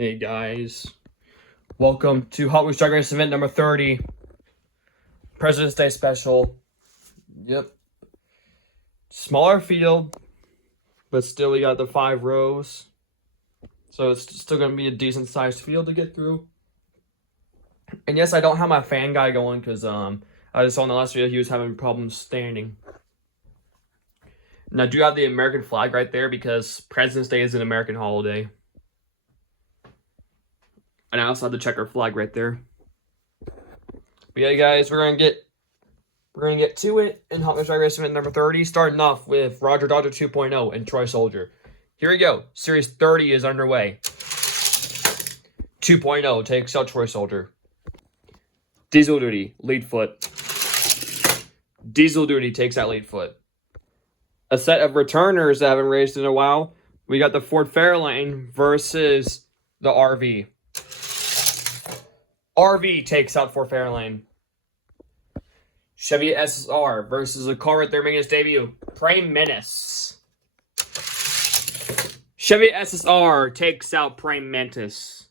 Hey guys, welcome to Hot Wheels Drag Race event number 30, President's Day special. Yep, smaller field, but still we got the 5 rows, so it's still gonna be a decent sized field to get through. And yes, I don't have my fan guy going because I just saw in the last video he was having problems standing. And I do have the American flag right there because President's Day is an American holiday. And I also have the checker flag right there. But yeah, guys, we're gonna get to it in Hot Wheels Drag Race event number 30, starting off with Roger Dodger 2.0 and Troy Soldier. Here we go. Series 30 is underway. 2.0 takes out Troy Soldier. Diesel Duty, lead foot. Diesel Duty takes out lead foot. A set of returners that haven't raced in a while. We got the Ford Fairlane versus the RV. RV takes out Ford Fairlane. Chevy SSR versus a car right there making its debut. Prime Menace. Chevy SSR takes out Prime Mantis.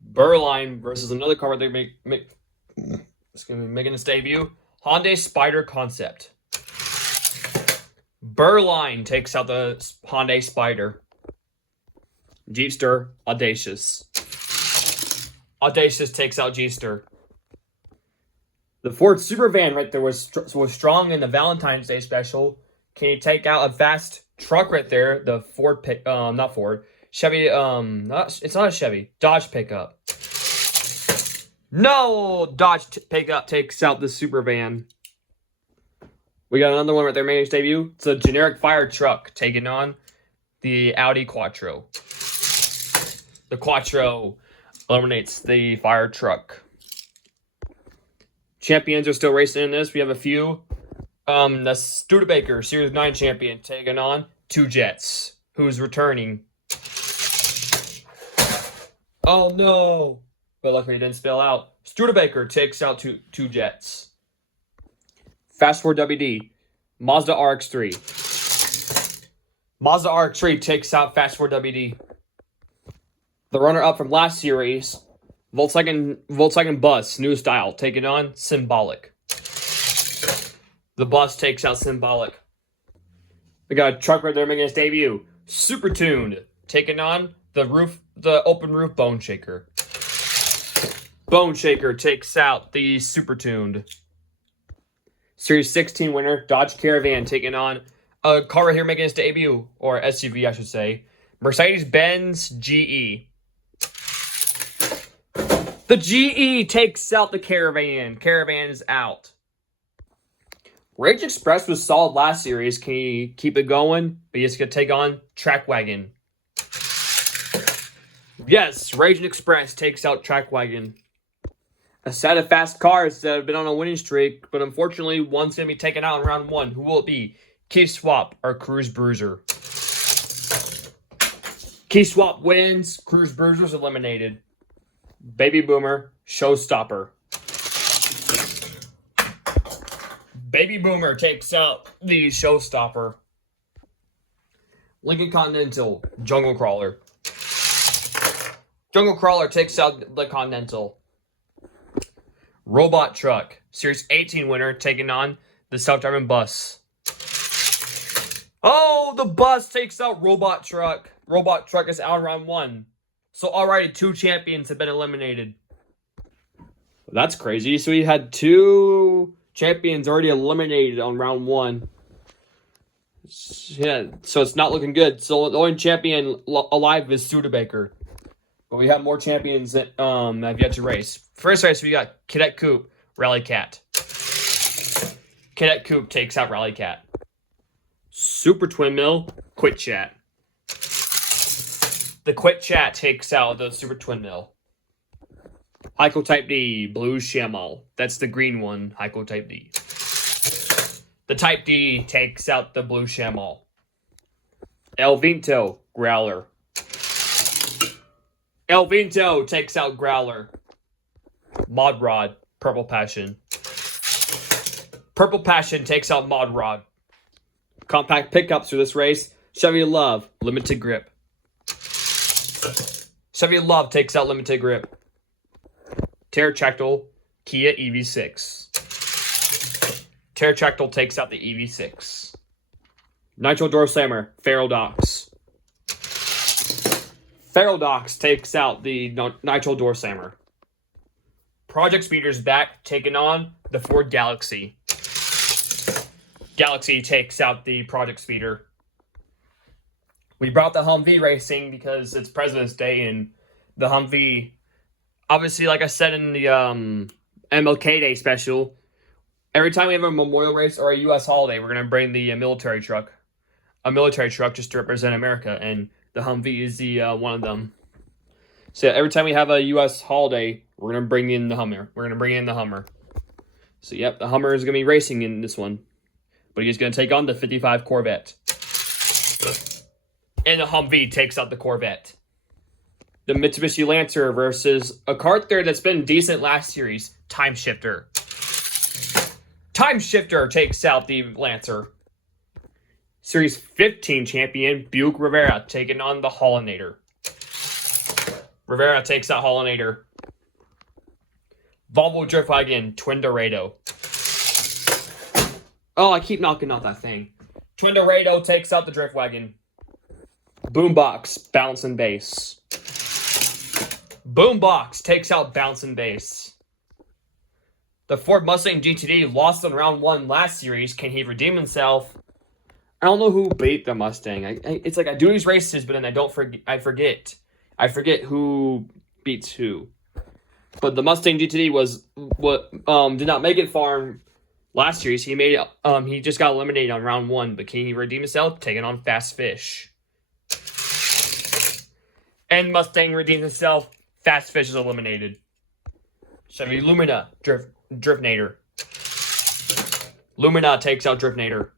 Burline versus another car right there making its debut. Hyundai Spider Concept. Burline takes out the Hyundai Spider. Jeepster Audacious. Audacious takes out Jeepster. The Ford Supervan right there was strong in the Valentine's Day special. Can you take out a fast truck right there? The Ford not Ford. Chevy, it's not a Chevy. Dodge pickup. No! Dodge pickup takes out the Supervan. We got another one right there making its debut. It's a generic fire truck taking on the Audi Quattro. The Quattro eliminates the fire truck. Champions are still racing in this. We have a few. The Studebaker Series 9 champion taking on 2 Jets, who's returning. Oh no! But luckily it didn't spill out. Studebaker takes out two Jets. Fast Forward WD, Mazda RX-3. Mazda RX-3 takes out Fast Forward WD. The runner-up from last series, Volkswagen Bus, new style, taking on Symbolic. The Bus takes out Symbolic. We got a truck right there making its debut, Super Tuned, taking on the open roof Bone Shaker. Bone Shaker takes out the Super Tuned. Series 16 winner, Dodge Caravan, taking on a car right here making its debut, or SUV, I should say, Mercedes-Benz GE. The GE takes out the Caravan. Caravan is out. Rage Express was solid last series. Can you keep it going? But he's going to take on Track Wagon. Yes, Rage Express takes out Track Wagon. A set of fast cars that have been on a winning streak, but unfortunately, one's going to be taken out in round 1. Who will it be? Key Swap or Cruise Bruiser? Key Swap wins. Cruise Bruiser's eliminated. Baby Boomer, Showstopper. Baby Boomer takes out the Showstopper. Lincoln Continental, Jungle Crawler. Jungle Crawler takes out the Continental. Robot Truck, Series 18 winner, taking on the self-driving bus. Oh, the bus takes out Robot Truck. Robot Truck is out in round 1. So already 2 champions have been eliminated. That's crazy. So we had 2 champions already eliminated on round 1. Yeah, so it's not looking good. So the only champion alive is Studebaker. But we have more champions that have yet to race. First race, we got Cadet Coupe, Rally Cat. Cadet Coupe takes out Rally Cat. Super Twin Mill, Quit Chat. The Quit Chat takes out the Super Twin Mill. Heiko Type D, Blue Shamal. That's the green one, Heiko Type D. The Type D takes out the Blue Shamal. El Vinto, Growler. El Vinto takes out Growler. Mod Rod, Purple Passion. Purple Passion takes out Mod Rod. Compact pickups for this race, Chevy Love, Limited Grip. Chevy Love takes out Limited Grip. Pterodactyl, Kia EV6. Pterodactyl takes out the EV6. Nitro Door Slammer, Ferrodox. Ferrodox takes out the Nitro Door Slammer. Project Speeder's back, taking on the Ford Galaxy. Galaxy takes out the Project Speeder. We brought the Humvee racing because it's President's Day, and the Humvee, obviously, like I said in the MLK Day special, every time we have a memorial race or a U.S. holiday, we're going to bring the military truck. A military truck just to represent America, and the Humvee is the one of them. So every time we have a U.S. holiday, we're going to bring in the Hummer. So, yep, the Hummer is going to be racing in this one. But he's going to take on the 55 Corvette. And the Humvee takes out the Corvette. The Mitsubishi Lancer versus a kart there that's been decent last series, Time Shifter. Time Shifter takes out the Lancer. Series 15 champion, Buick Rivera, taking on the Hollinator. Rivera takes out Hollinator. Volvo Driftwagon, Twin Dorado. Oh, I keep knocking out that thing. Twin Dorado takes out the Driftwagon. Boombox, Bounce and Bass. Boombox takes out Bounce and Bass. The Ford Mustang GTD lost in round 1 last series. Can he redeem himself? I don't know who beat the Mustang. It's like I do these races, but then I forget who beats who. But the Mustang GTD did not make it far last series. He made it. He just got eliminated on round 1. But can he redeem himself? Taking on Fast Fish. And Mustang redeems himself. Fast Fish is eliminated. Chevy Lumina, Driftnator. Lumina takes out Driftnator.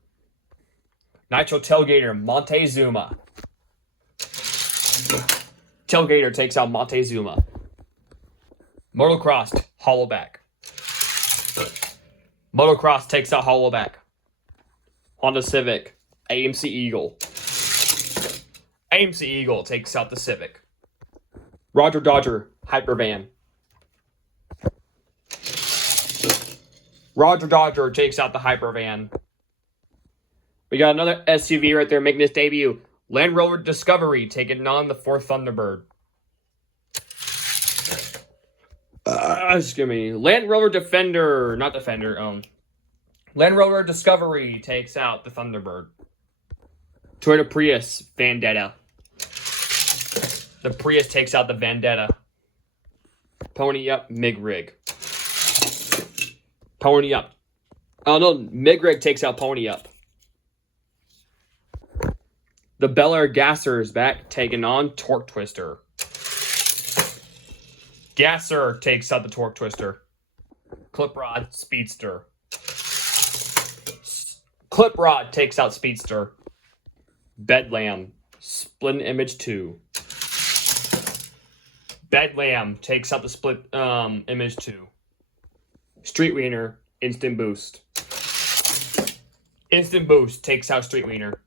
Nitro Tailgater, Montezuma. Tailgater takes out Montezuma. Motocross, Hollowback. Motocross takes out Hollowback. Honda Civic, AMC Eagle. AMC Eagle takes out the Civic. Roger Dodger, Hypervan. Roger Dodger takes out the Hypervan. We got another SUV right there making its debut. Land Rover Discovery taking on the Ford Thunderbird. Excuse me. Land Rover Land Rover Discovery takes out the Thunderbird. Toyota Prius Vendetta. The Prius takes out the Vendetta. Pony Up Mig Rig. Pony Up. Oh no, Mig Rig takes out Pony Up. The Bel Air Gasser is back, taking on Torque Twister. Gasser takes out the Torque Twister. Clip Rod Speedster. Clip Rod takes out Speedster. Bedlam Split Image 2. Bedlam takes out the Split Image 2. Street Wiener Instant Boost. Instant Boost takes out Street Wiener.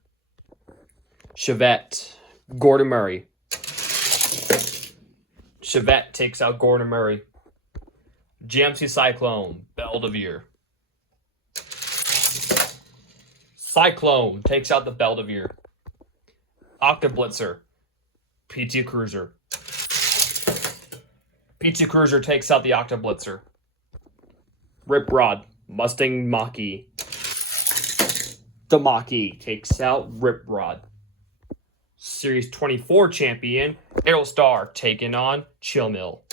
Chevette, Gordon Murray. Chevette takes out Gordon Murray. GMC Cyclone, Belvedere. Cyclone takes out the Belvedere. Octoblitzer, PT Cruiser. PT Cruiser takes out the Octoblitzer. Rip Rod, Mustang Mach-E. The Mach-E takes out Rip Rod. Series 24 champion, Aerostar, taking on Chill Mill.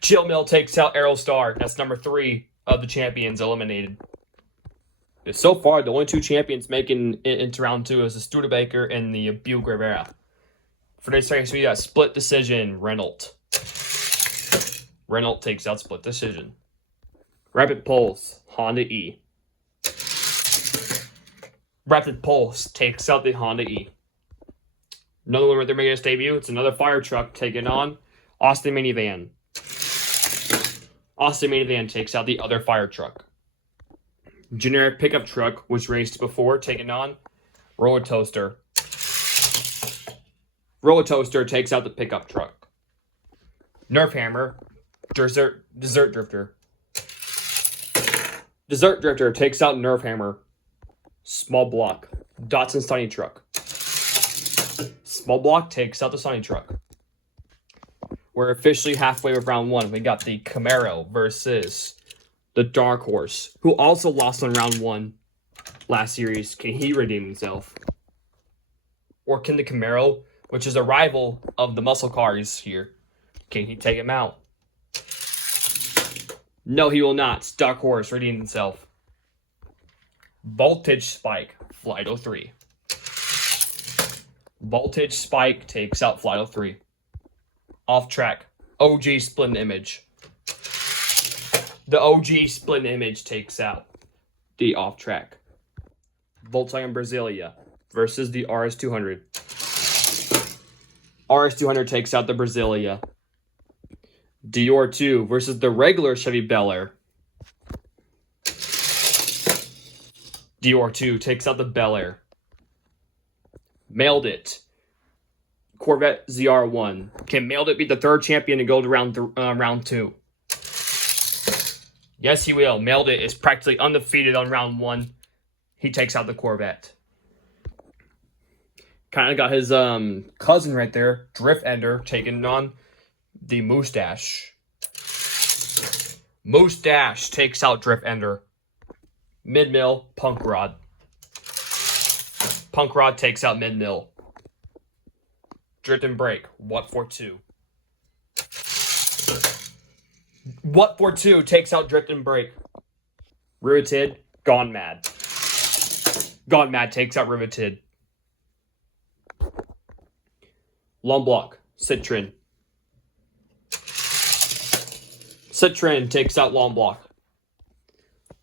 Chill Mill takes out Aerostar. That's number 3 of the champions eliminated. So far, the only 2 champions making it into round 2 is the Studebaker and the Buick Rivera. For this race, we got split decision, Renault. Renault takes out split decision. Rapid Pulse, Honda E. Rapid Pulse takes out the Honda E. Another one where they're making its debut. It's another fire truck taking on Austin Minivan. Austin Minivan takes out the other fire truck. Generic pickup truck, which raced before, taking on Roller Toaster. Rotoaster takes out the pickup truck. Nerf Hammer, Desert Drifter. Desert Drifter takes out Nerf Hammer. Small Block, Datsun Sunny Truck. Small Block takes out the Sunny Truck. We're officially halfway with round 1. We got the Camaro versus the Dark Horse, who also lost on round 1 last series. Can he redeem himself? Or can the Camaro, which is a rival of the muscle cars here, can he take him out? No, he will not. Dark Horse redeemed himself. Voltage Spike, Flight 03. Voltage Spike takes out Flight 03. Off Track, OG Split Image. The OG Split Image takes out the Off Track. Volkswagen Brasilia versus the RS200. RS200 takes out the Brasilia. Dior 2 versus the regular Chevy Bel Air. Dior 2 takes out the Bel Air. Mailed It. Corvette ZR1. Can Mailed It be the third champion and go to round 2? Yes, he will. Mailed It is practically undefeated on round 1. He takes out the Corvette. Kind of got his cousin right there, Drift Ender, taking on the Moustache. Moustache takes out Drift Ender. Mid-Mill, Punk Rod. Punk Rod takes out Mid-Mill. Drift and Brake, What For 2. What For 2 takes out Drift and Brake. Riveted, Gone Mad. Gone Mad takes out Riveted. Lomblock, Citroen. Citroen takes out Lomblock.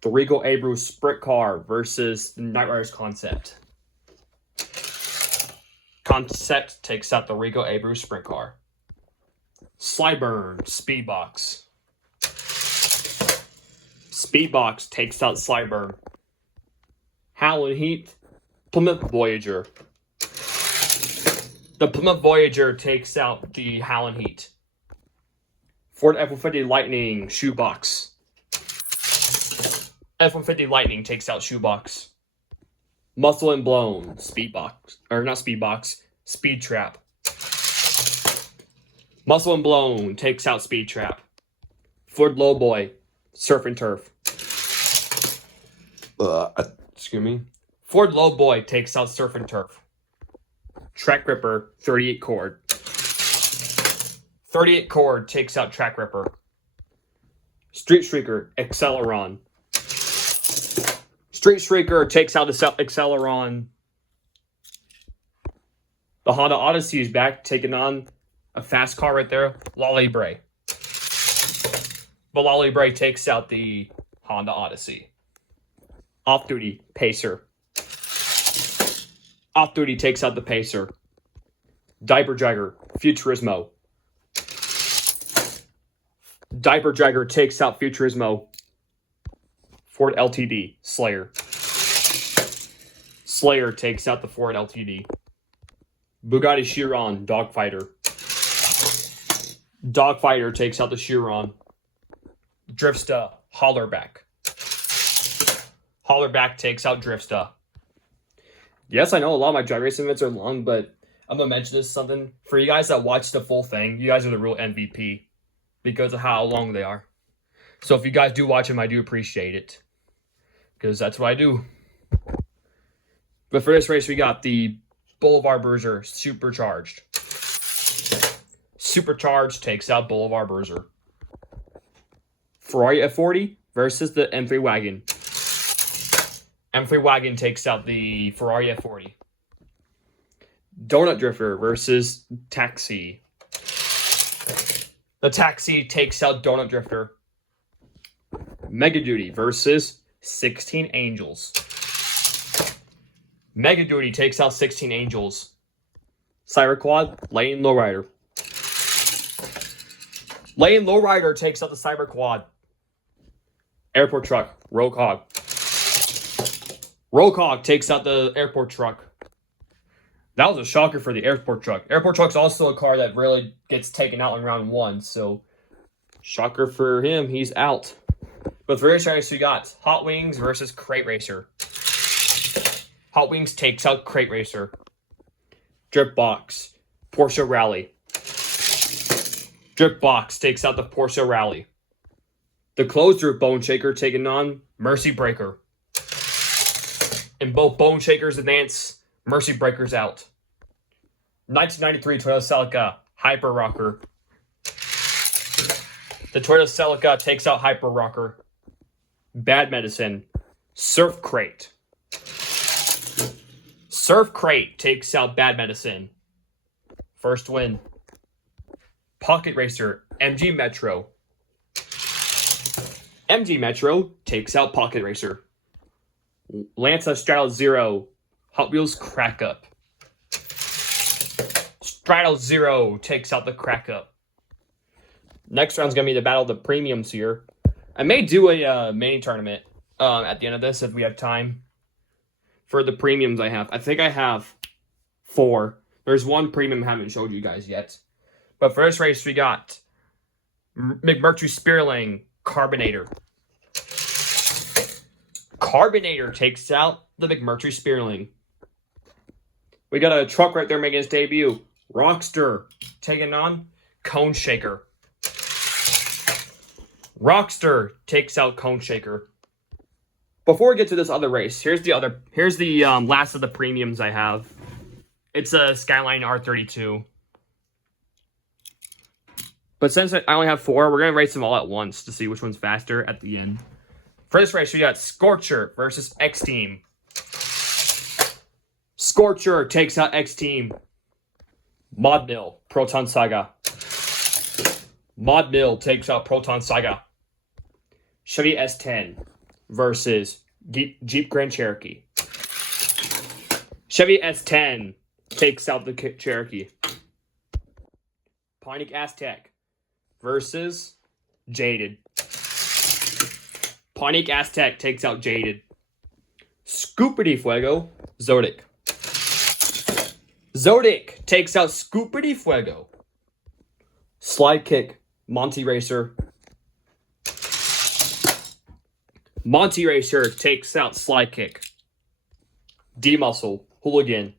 The Regal Abreu Sprint Car versus the Night Riders Concept. Concept takes out the Regal Abreu Sprint Car. Slyburn, Speedbox. Speedbox takes out Slyburn. Howlin' Heat, Plymouth Voyager. The Plymouth Voyager takes out the Howlin' Heat. Ford F-150 Lightning, Shoebox. F-150 Lightning takes out Shoebox. Muscle and Blown, Speedbox. Or not Speedbox, Speed Trap. Muscle and Blown takes out Speed Trap. Ford Lowboy, Surf and Turf. Excuse me. Ford Lowboy takes out Surf and Turf. Track Ripper, 38 Cord. 38 Cord takes out Track Ripper. Street Shrieker, Acceleron. Street Shrieker takes out the Acceleron. The Honda Odyssey is back, taking on a fast car right there, Lolly Bray. But Lolly Bray takes out the Honda Odyssey. Off Duty, Pacer. Off Duty takes out the Pacer. Diaper Dragger, Futurismo. Diaper Dragger takes out Futurismo. Ford LTD, Slayer. Slayer takes out the Ford LTD. Bugatti Chiron, Dogfighter. Dogfighter takes out the Chiron. Driftsta, Hollerback. Hollerback takes out Driftsta. Yes, I know a lot of my drag racing events are long, but I'm going to mention this something. For you guys that watch the full thing, you guys are the real MVP because of how long they are. So if you guys do watch them, I do appreciate it because that's what I do. But for this race, we got the Boulevard Bruiser Supercharged. Supercharged takes out Boulevard Bruiser. Ferrari F40 versus the M3 Wagon. M3 Wagon takes out the Ferrari F40. Donut Drifter versus Taxi. The Taxi takes out Donut Drifter. Mega Duty versus 16 Angels. Mega Duty takes out 16 Angels. Cyberquad, Lane Lowrider. Lane Lowrider takes out the Cyberquad. Airport Truck, Rogue Hog. Rogue Hog takes out the Airport Truck. That was a shocker for the airport truck. Airport truck's also a car that really gets taken out in round 1, so shocker for him, he's out. But for race race, we got Hot Wings versus Crate Racer. Hot Wings takes out Crate Racer. Drip Box, Porsche Rally. Drip Box takes out the Porsche Rally. The closed loop Bone Shaker taking on Mercy Breaker. In both Bone Shakers advance, Mercy Breaker's out. 1993 Toyota Celica Hyper Rocker. The Toyota Celica takes out Hyper Rocker. Bad Medicine, Surf Crate. Surf Crate takes out Bad Medicine. First win. Pocket Racer, MG Metro. MG Metro takes out Pocket Racer. Lanza Stratos Zero, Hot Wheels Crack Up. Stratos Zero takes out the Crack Up. Next round's going to be the battle of the premiums here. I may do a mini tournament at the end of this if we have time. For the premiums I have. I think I have 4. There's one premium I haven't showed you guys yet. But for this race, we got McMurtry Spearling Carbonator. Carbonator takes out the McMurtry Spearling. We got a truck right there making its debut. Rockster taking on Cone Shaker. Rockster takes out Cone Shaker. Before we get to this other race, here's the last of the premiums I have. It's a Skyline R32. But since I only have 4, we're going to race them all at once to see which one's faster at the end. For this race, we got Scorcher versus X-Team. Scorcher takes out X-Team. Mod Mill, Proton Saga. Mod Mill takes out Proton Saga. Chevy S10 versus Jeep Grand Cherokee. Chevy S10 takes out the Cherokee. Pontiac Aztek versus Jaded. Pontiac Aztek takes out Jaded. Scoopity Fuego, Zodic. Zodic takes out Scoopity Fuego. Slide Kick, Monty Racer. Monty Racer takes out Slide Kick. D-Muscle, Hooligan.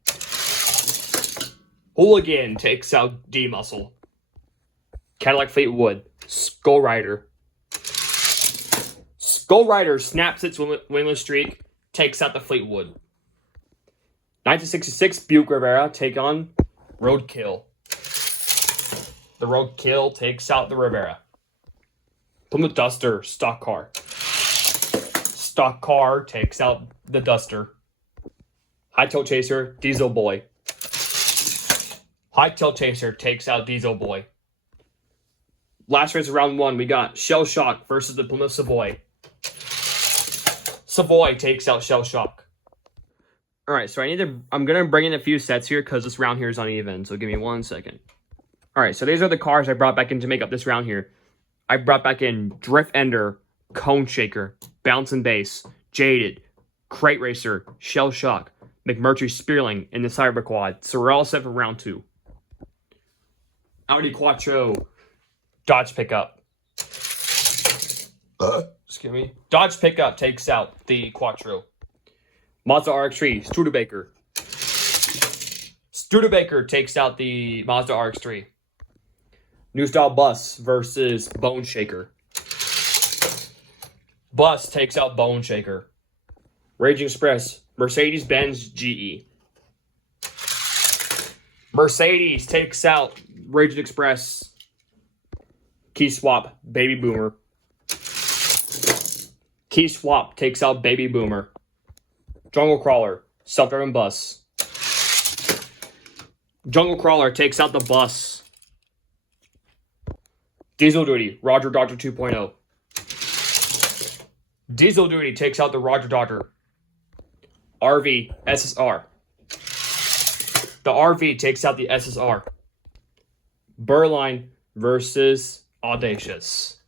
Hooligan takes out D-Muscle. Cadillac Fleetwood, Skull Rider. Skull Rider snaps its winless streak, takes out the Fleetwood. 1966 Buick Rivera take on Roadkill. The Roadkill takes out the Rivera. Plymouth Duster, stock car. Stock car takes out the Duster. Hightail Chaser, Diesel Boy. Hightail Chaser takes out Diesel Boy. Last race of round 1, we got Shell Shock versus the Plymouth Savoy. Savoy takes out Shell Shock. Alright, so I'm going to bring in a few sets here because this round here is uneven, so give me 1 second. Alright, so these are the cars I brought back in to make up this round here. I brought back in Drift Ender, Cone Shaker, Bounce and Base, Jaded, Crate Racer, Shell Shock, McMurtry Spearling, and the Cyber Quad. So we're all set for round 2. Audi Quattro, Dodge Pickup. Excuse me. Dodge Pickup takes out the Quattro. Mazda RX-3, Studebaker. Studebaker takes out the Mazda RX-3. New Style Bus versus Bone Shaker. Bus takes out Bone Shaker. Raging Express, Mercedes-Benz GE. Mercedes takes out Raging Express. Key Swap, Baby Boomer. Key Swap takes out Baby Boomer. Jungle Crawler, Self-Driving Bus. Jungle Crawler takes out the Bus. Diesel Duty, Roger Dodger 2.0. Diesel Duty takes out the Roger Dodger. RV, SSR. The RV takes out the SSR. Burline versus Audacious.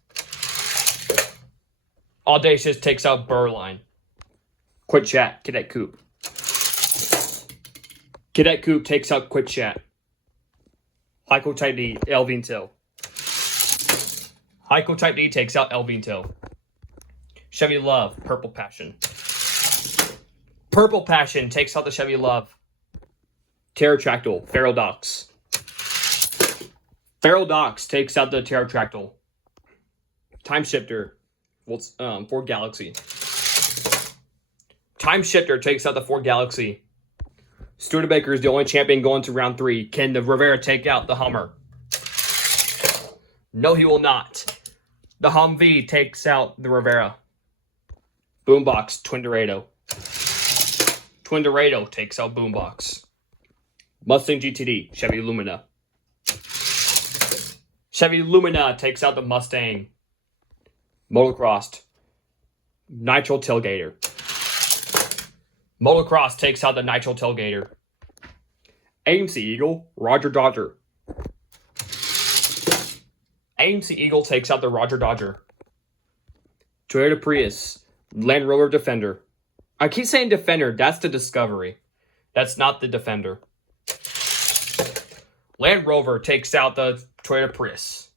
Audacious takes out Burline. Quick Chat, Cadet Coupe. Cadet Coupe takes out Quick Chat. Heiko Type D, Elvinto. Heiko Type D takes out Elvinto. Chevy Love, Purple Passion. Purple Passion takes out the Chevy Love. Pterotractyl, Ferrodox. Ferrodox takes out the Pterotractyl. Time Shifter, Ford Galaxy. Time Shifter takes out the Ford Galaxy. Studebaker is the only champion going to round 3. Can the Rivera take out the Hummer? No, he will not. The Humvee takes out the Rivera. Boombox, Twin Dorado. Twin Dorado takes out Boombox. Mustang GTD, Chevy Lumina. Chevy Lumina takes out the Mustang. Motocross, Nitro Tailgater. Motocross takes out the Nitro Tailgater. AMC Eagle, Roger Dodger. AMC Eagle takes out the Roger Dodger. Toyota Prius, Land Rover Defender. I keep saying Defender, that's the Discovery. That's not the Defender. Land Rover takes out the Toyota Prius.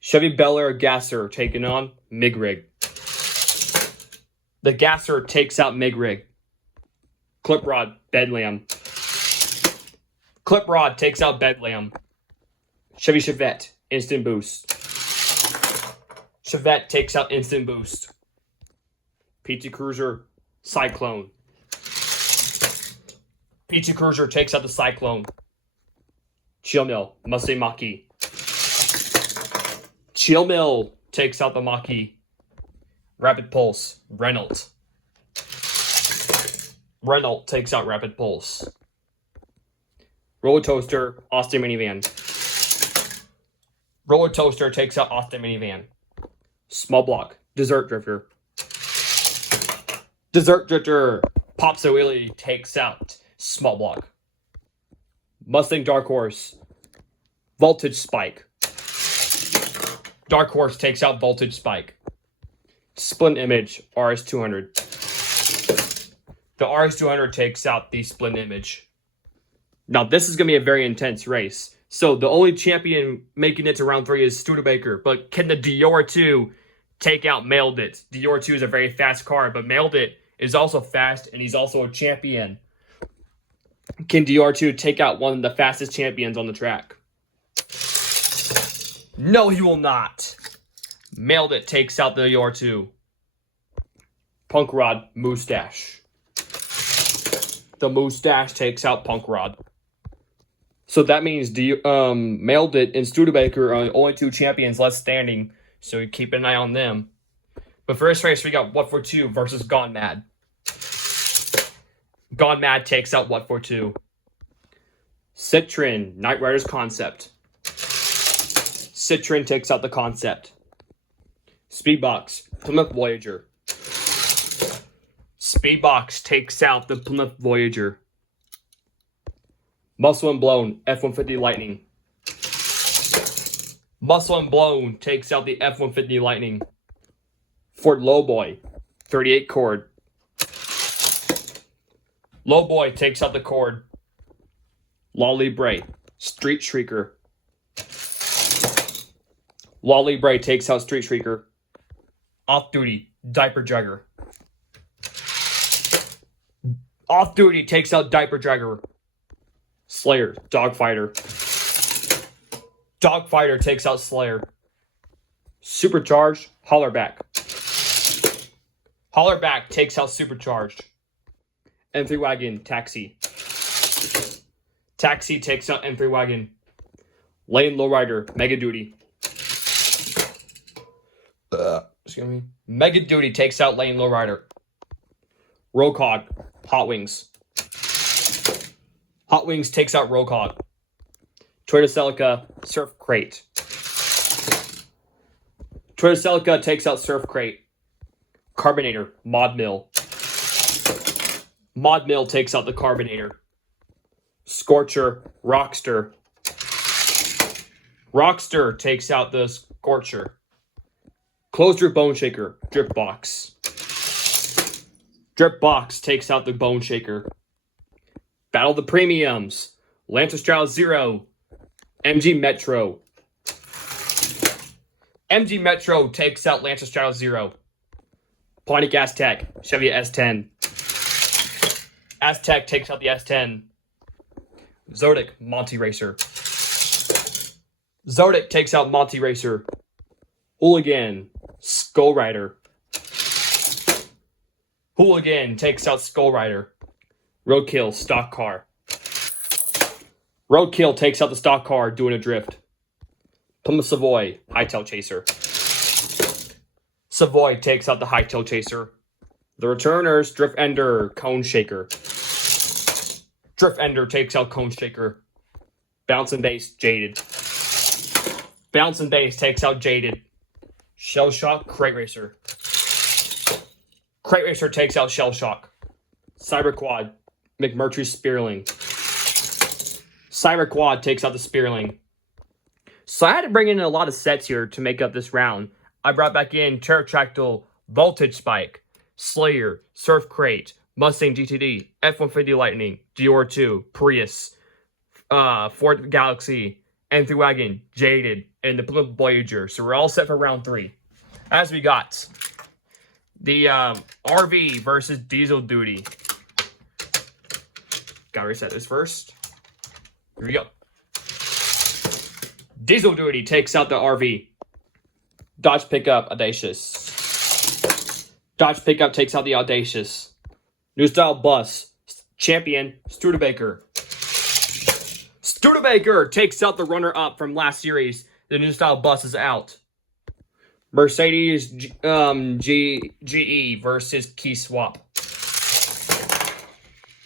Chevy Bel Air Gasser taking on Mig-Rig. The Gasser takes out Mig-Rig. Cliprod, Bedlam. Cliprod takes out Bedlam. Chevy Chevette, Instant Boost. Chevette takes out Instant Boost. PT Cruiser, Cyclone. PT Cruiser takes out the Cyclone. Chill Mill, Mustang Mach-E. Chill Mill takes out the Mach-E. Rapid Pulse, Renault. Renault takes out Rapid Pulse. Roller Toaster, Austin Minivan. Roller Toaster takes out Austin Minivan. Small Block, Desert Drifter. Desert Drifter, Popso Wheelie takes out Small Block. Mustang Dark Horse, Voltage Spike. Dark Horse takes out Voltage Spike. Splint Image, RS200. The RS200 takes out the Splint Image. Now, this is going to be a very intense race. So, the only champion making it to round 3 is Studebaker. But can the Dior 2 take out Mailed It? Dior 2 is a very fast car, but Mailed It is also fast, and he's also a champion. Can Dior 2 take out one of the fastest champions on the track? No, he will not. Mailed It takes out the Dior 2. Punk Rod, Moustache. The Moustache takes out Punk Rod. So that means Mailed It and Studebaker are the only 2 champions left standing. So you keep an eye on them. But first race, we got What For 2 versus Gone Mad. Gone Mad takes out What For 2. Citroen, Night Riders Concept. Citroen takes out the Concept. Speedbox, Plymouth Voyager. Speedbox takes out the Plymouth Voyager. Muscle and Blown, F-150 Lightning. Muscle and Blown takes out the F-150 Lightning. Ford Lowboy, 38 Cord. Lowboy takes out the Cord. La Libre, Street Shrieker. La Libre takes out Street Shrieker. Off Duty, Diaper Jugger. Off Duty takes out Diaper Jugger. Slayer, Dogfighter. Dogfighter takes out Slayer. Supercharged, Hollerback. Hollerback takes out Supercharged. M3 Wagon, Taxi. Taxi takes out M3 Wagon. Lane Lowrider, Mega Duty. Excuse me. Mega Duty takes out Lane Lowrider. Rocog, Hot Wings. Hot Wings takes out Rocog. Toyota Celica, Surf Crate. Toyota Celica takes out Surf Crate. Carbonator, Mod Mill. Mod Mill takes out the Carbonator. Scorcher, Rockster. Rockster takes out the Scorcher. Closed Drip Bone Shaker, Drip Box. Drip Box takes out the Bone Shaker. Battle of the Premiums. Lancer Stratos 0. MG Metro. MG Metro takes out Lancer Stratos 0. Pontiac Aztec. Chevy S10. Aztec takes out the S10. Zodiac Monty Racer. Zodiac takes out Monty Racer. Hooligan Skull Rider. Hooligan takes out Skull Rider. Roadkill Stock Car. Roadkill takes out the stock car doing a drift. Plymouth Savoy Hightail Chaser. Savoy takes out the Hightail Chaser. The returners Drift Ender Cone Shaker. Drift Ender takes out Cone Shaker. Bounce and Base Jaded. Bounce and Base takes out Jaded. Shell Shock Crate Racer. Crate Racer takes out Shell Shock. Cyber Quad McMurtry Spearling. Cyber Quad takes out the Spearling. So I had to bring in a lot of sets here to make up this round. I brought back in Pterodactyl, Voltage Spike, Slayer, Surf Crate, Mustang GTD, F-150 Lightning, Dior 2, Prius, Ford Galaxy, M3 Wagon, Jaded, and the Plymouth Voyager. So we're all set for round 3. As we got the RV versus Diesel Duty. Gotta reset this first. Here we go. Diesel Duty takes out the RV. Dodge Pickup, Audacious. Dodge Pickup takes out the Audacious. New Style Bus, Champion, Studebaker. Studebaker takes out the runner-up from last series. The New Style Bus is out. Mercedes GE versus Key Swap.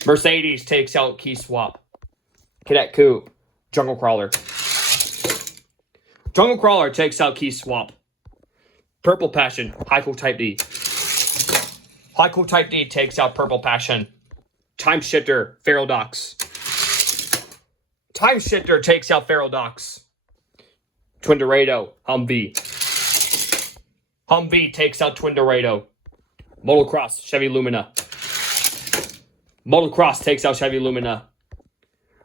Mercedes takes out Key Swap. Cadet Coupe, Jungle Crawler. Jungle Crawler takes out Key Swap. Purple Passion, Hyco Type D. Hyco Type D takes out Purple Passion. Time Shifter, Feral Docs. Time Shifter takes out Feral Docs. Twin Dorado, Humvee. Humvee takes out Twin Dorado. Motocross, Chevy Lumina. Motocross takes out Chevy Lumina.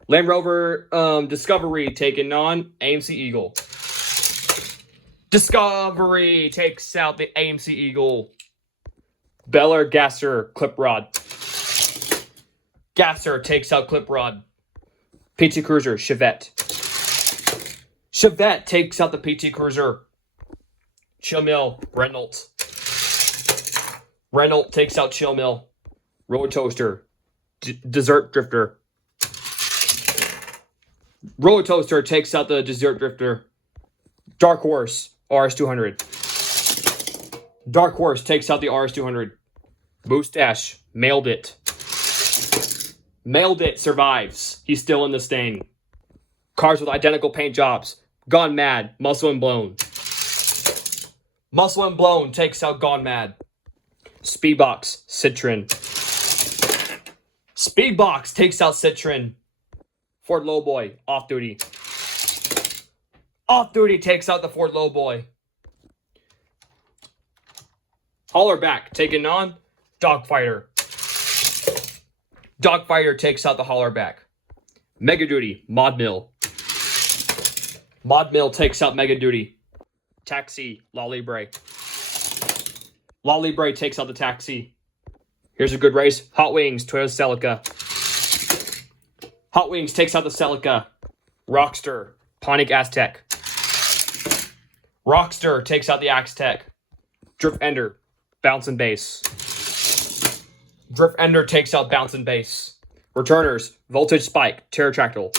Land Rover Discovery taking on AMC Eagle. Discovery takes out the AMC Eagle. Bel Air Gasser Clip Rod. Gasser takes out Clip Rod. PT Cruiser Chevette. Chevette takes out the PT Cruiser. Chill Mill Renault. Renault takes out Chill Mill. Roller Toaster Desert Drifter. Roller Toaster takes out the Desert Drifter. Dark Horse RS200. Dark Horse takes out the RS200. Moustache Mailed It. Mailed It survives. He's still in the stain. Cars with identical paint jobs. Gone Mad, Muscle and Blown. Muscle and Blown takes out Gone Mad. Speedbox Citroen. Speedbox takes out Citroen. Ford Lowboy, Off Duty. Off Duty takes out the Ford Lowboy. Hollerback taking on Dogfighter. Dogfighter takes out the Hollerback. Mega Duty, Mod Mill. Mod Mill takes out Mega Duty. Taxi, La Libre. La Libre takes out the Taxi. Here's a good race. Hot Wings, Toyota Celica. Hot Wings takes out the Celica. Rockster, Pontiac Aztec. Rockster takes out the Aztec. Drift Ender, Bounce and Base. Drift Ender takes out Bounce and Base. Returners, Voltage Spike, Pterodactyl.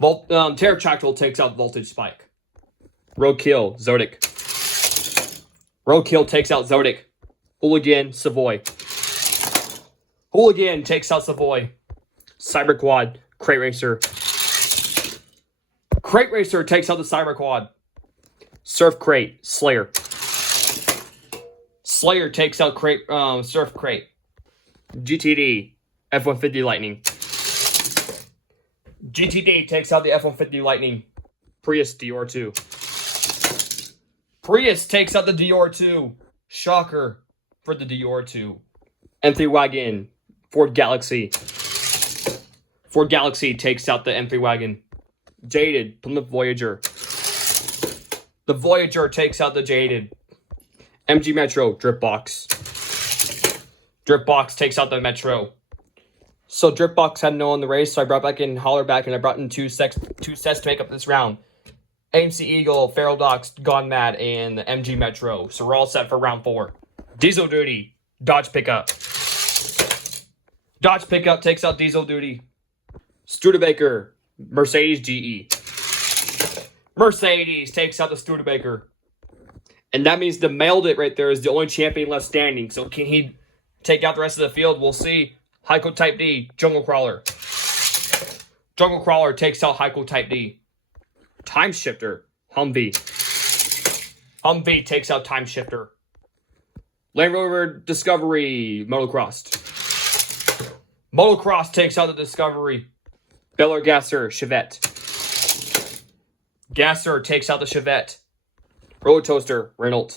Pterodactyl takes out Voltage Spike. Roadkill, Zodiac. Roadkill takes out Zodiac. Hooligan, Savoy. Hooligan takes out Savoy. Cyber Quad, Crate Racer. Crate Racer takes out the Cyber Quad. Surf Crate, Slayer. Slayer takes out Surf Crate. GTD, F-150 Lightning. GTD takes out the F-150 Lightning. Prius, Dior 2. Prius takes out the Dior 2. Shocker for the Dior 2. M3 Wagon, Ford Galaxy. Ford Galaxy takes out the M3 Wagon. Jaded, Plymouth Voyager. The Voyager takes out the Jaded. MG Metro, Drip Box. Drip Box takes out the Metro. So Drip Box had no in the race, so I brought back in Hollerback, and I brought in two sets to make up this round. AMC Eagle, Feral Docs, Gone Mad, and the MG Metro. So we're all set for round 4. Diesel Duty, Dodge Pickup. Dodge Pickup takes out Diesel Duty. Studebaker, Mercedes GE. Mercedes takes out the Studebaker. And that means the Mailed It right there is the only champion left standing. So can he take out the rest of the field? We'll see. Heiko Type D, Jungle Crawler. Jungle Crawler takes out Heiko Type D. Time Shifter, Humvee. Humvee takes out Time Shifter. Land Rover Discovery, Motocross. Motocross takes out the Discovery. Beller Gasser, Chevette. Gasser takes out the Chevette. Roller Toaster, Renault.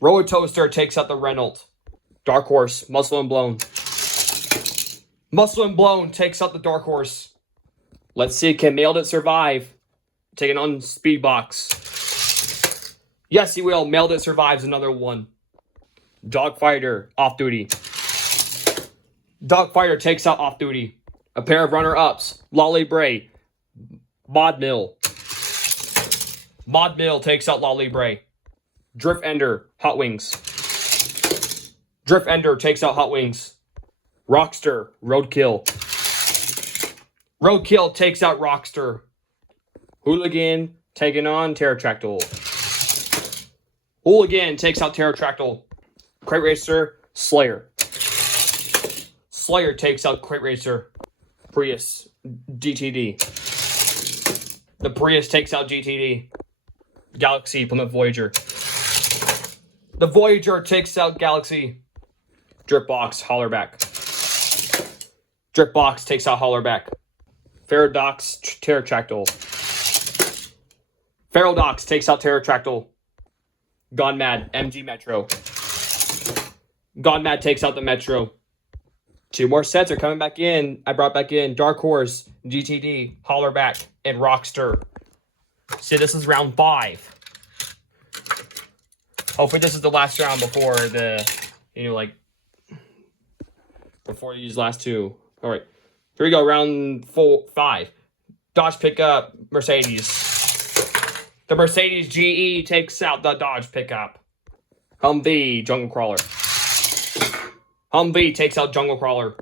Roller Toaster takes out the Renault. Dark Horse, Muscle and Blown. Muscle and Blown takes out the Dark Horse. Let's see, can Mailed It survive? Taking on Speedbox. Yes, he will. Mailed It survives another one. Dogfighter, Off Duty. Dogfighter takes out Off Duty. A pair of runner-ups, Lolly Bray. Mod Mill. Mod Mill takes out Lolly Bray. Drift Ender, Hot Wings. Drift Ender takes out Hot Wings. Rockster, Roadkill. Roadkill takes out Rockster. Hooligan taking on Pterotractyl. Hooligan takes out Pterotractyl. Crate Racer, Slayer. Slayer takes out Crate Racer. Prius, GTD. The Prius takes out GTD. Galaxy, Plymouth Voyager. The Voyager takes out Galaxy. Drip Box, Hollerback. Drip Box takes out Hollerback. Faradox, Pterotractyl. Faradox takes out Pterotractyl. Gone Mad, MG Metro. Gone Mad takes out the Metro. 2 more sets are coming back in. I brought back in Dark Horse, GTD, Hollerback, and Rockster. See, this is round 5. Hopefully this is the last round before the, before these last 2. All right, here we go, round 5. Dodge Pickup, Mercedes. The Mercedes GE takes out the Dodge Pickup. Humvee, Jungle Crawler. Humvee takes out Jungle Crawler.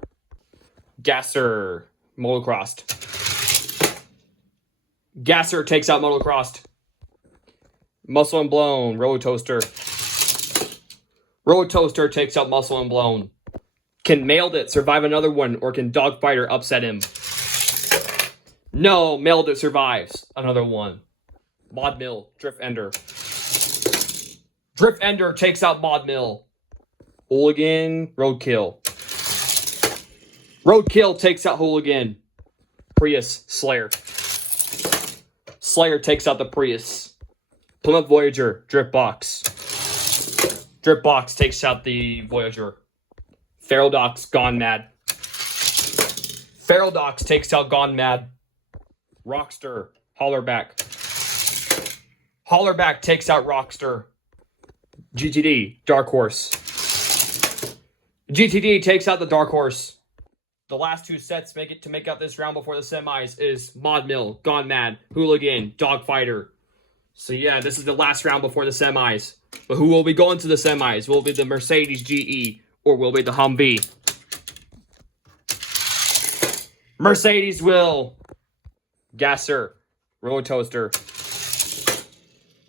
Gasser, Motocrossed. Gasser takes out Motocrossed. Muscle and Blown, Roller Toaster. Roller Toaster takes out Muscle and Blown. Can Mailed It survive another one, or can Dogfighter upset him? No, Mailed It survives another one. Mod Mill, Drift Ender. Drift Ender takes out Mod Mill. Hooligan, Roadkill. Roadkill takes out Hooligan. Prius, Slayer. Slayer takes out the Prius. Plymouth Voyager, Drip Box. Drip Box takes out the Voyager. Feral Docs, Gone Mad. Feral Docs takes out Gone Mad. Rockster, Hollerback. Hollerback takes out Rockster. GTD, Dark Horse. GTD takes out the Dark Horse. The last 2 sets to make out this round before the semis is Mod Mill, Gone Mad, Hooligan, Dogfighter. So yeah, this is the last round before the semis. But who will be going to the semis? Will it be the Mercedes GE or will it be the Humvee? Mercedes will. Gasser, Roller Toaster.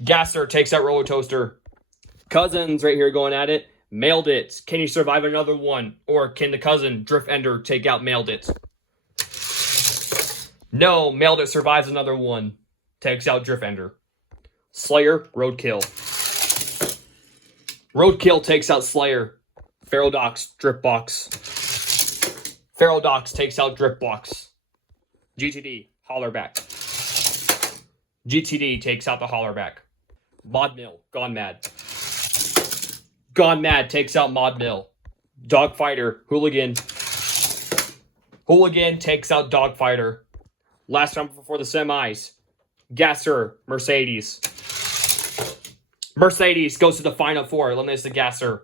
Gasser takes out Roller Toaster. Cousins right here going at it. Mailed It. Can you survive another one? Or can the cousin, Drift Ender, take out Mailed It? No, Mailed It survives another one. Takes out Drift Ender. Slayer, Roadkill. Roadkill takes out Slayer. Feral Docs, Drip Box. Feral Docs takes out Drip Box. GTD, Hollerback. GTD takes out the Hollerback. Mod Mill, Gone Mad. Gone Mad takes out Mod Mill. Dogfighter, Hooligan. Hooligan takes out Dogfighter. Last round before the semis. Gasser, Mercedes. Mercedes goes to the Final Four, eliminates the Gasser.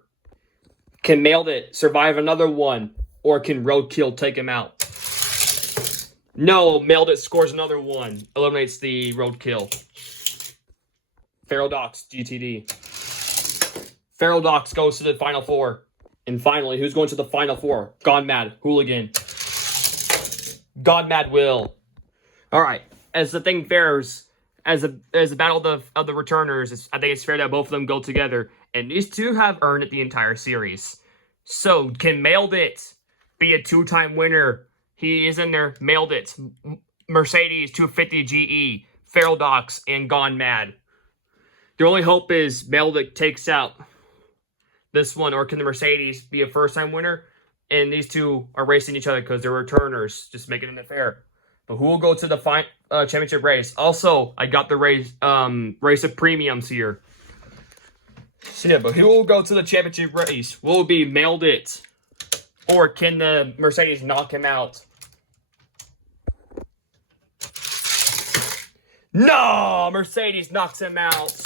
Can Mailed It survive another one, or can Roadkill take him out? No, Mailed It scores another one, eliminates the Roadkill. Ferodox, GTD. Ferodox goes to the Final Four. And finally, who's going to the Final Four? Gone Mad, Hooligan. Gone Mad Will. All right, as the thing fares, as a battle of the returners, I think it's fair that both of them go together. And these two have earned it the entire series. So, can Mailed It be a two-time winner? He is in there. Mailed It. Mercedes 250 GE. Ferodox and Gone Mad. The only hope is Mailed It takes out this one, or can the Mercedes be a first-time winner? And these two are racing each other because they're returners, just making it fair. But who will go to the championship race? Also, I got the race of premiums here. So yeah, but who will go to the championship race? Will it be Mailed It, or can the Mercedes knock him out? No, Mercedes knocks him out.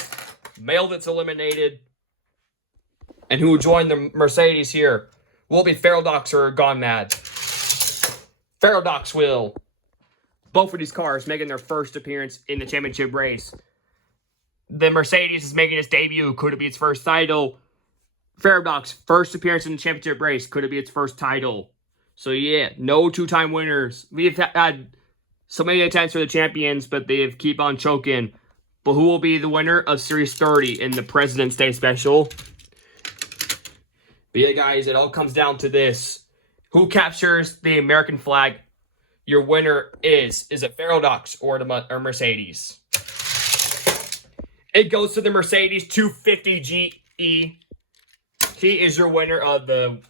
Mailed It's eliminated. And who will join the Mercedes here? Will it be Ferodox or Gone Mad? Ferodox will. Both of these cars making their first appearance in the championship race. The Mercedes is making its debut. Could it be its first title? Ferodox, first appearance in the championship race. Could it be its first title? So yeah, no two-time winners. We've had so many attempts for the champions, but they keep on choking. But who will be the winner of Series 30 in the President's Day Special? But yeah, guys, it all comes down to this. Who captures the American flag? Your winner is it Ferodox or Mercedes? It goes to the Mercedes 250 GE. He is your winner of the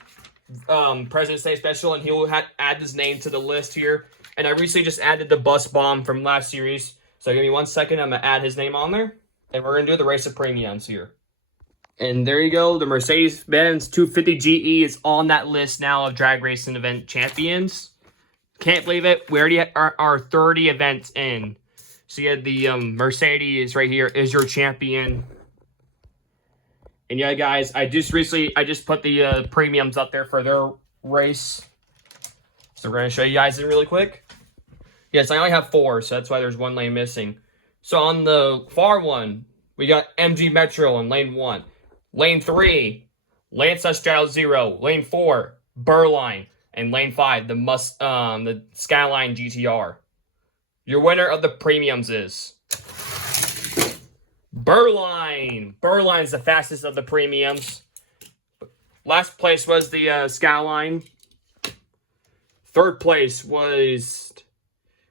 President's Day Special, and he will add his name to the list here. And I recently just added the Bus Bomb from last series. So give me 1 second. I'm going to add his name on there. And we're going to do the race of premiums here. And there you go. The Mercedes-Benz 250 GE is on that list now of drag racing event champions. Can't believe it. We already are 30 events in. So yeah, the Mercedes right here is your champion. And yeah, guys, I just put the premiums up there for their race. So we're going to show you guys it really quick. Yes, I only have 4, so that's why there's 1 lane missing. So on the far one, we got MG Metro in lane 1. Lane 3, Lancia Straddle 0. Lane 4, Burline. And lane 5, the Skyline GTR. Your winner of the premiums is Burline. Burline's the fastest of the premiums. Last place was the Skyline. Third place was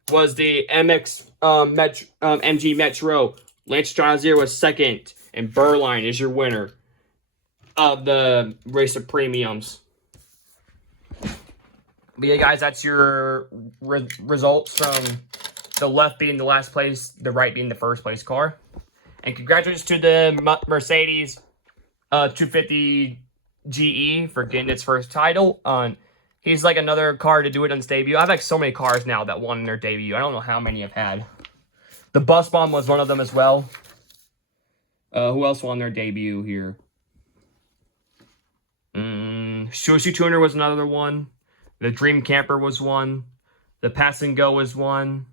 the MG Metro. Lancia Straddle 0 was second. And Burline is your winner of the race of premiums. But yeah, guys, that's your results from the left being the last place, the right being the first place car. And congratulations to the Mercedes 250 GE for getting its first title. He's like another car to do it on his debut. I have like so many cars now that won in their debut. I don't know how many I've had. The Bus Bomb was one of them as well. Who else won their debut here? Sushi Tuner was another one. The Dream Camper was one. The Pass and Go was one.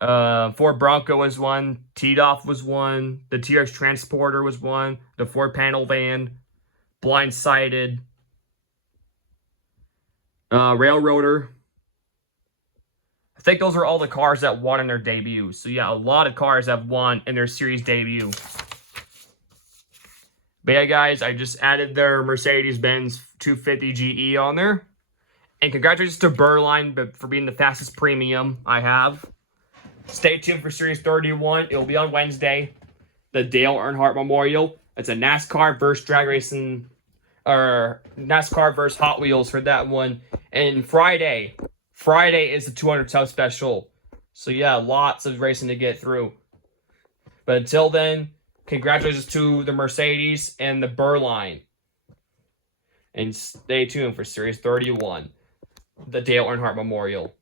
Ford Bronco was one. T-Doff was one. The TRX Transporter was one. The Ford Panel Van. Blindsided. Railroader. I think those are all the cars that won in their debut. So yeah, a lot of cars have won in their series debut. But yeah, guys, I just added their Mercedes-Benz 250 GE on there. And congratulations to Burline for being the fastest premium I have. Stay tuned for Series 31. It will be on Wednesday. The Dale Earnhardt Memorial. It's a NASCAR versus drag racing, or NASCAR versus Hot Wheels for that one. And Friday is the 200 sub special. So yeah, lots of racing to get through. But until then, congratulations to the Mercedes and the Burline. And stay tuned for Series 31. the Dale Earnhardt Memorial.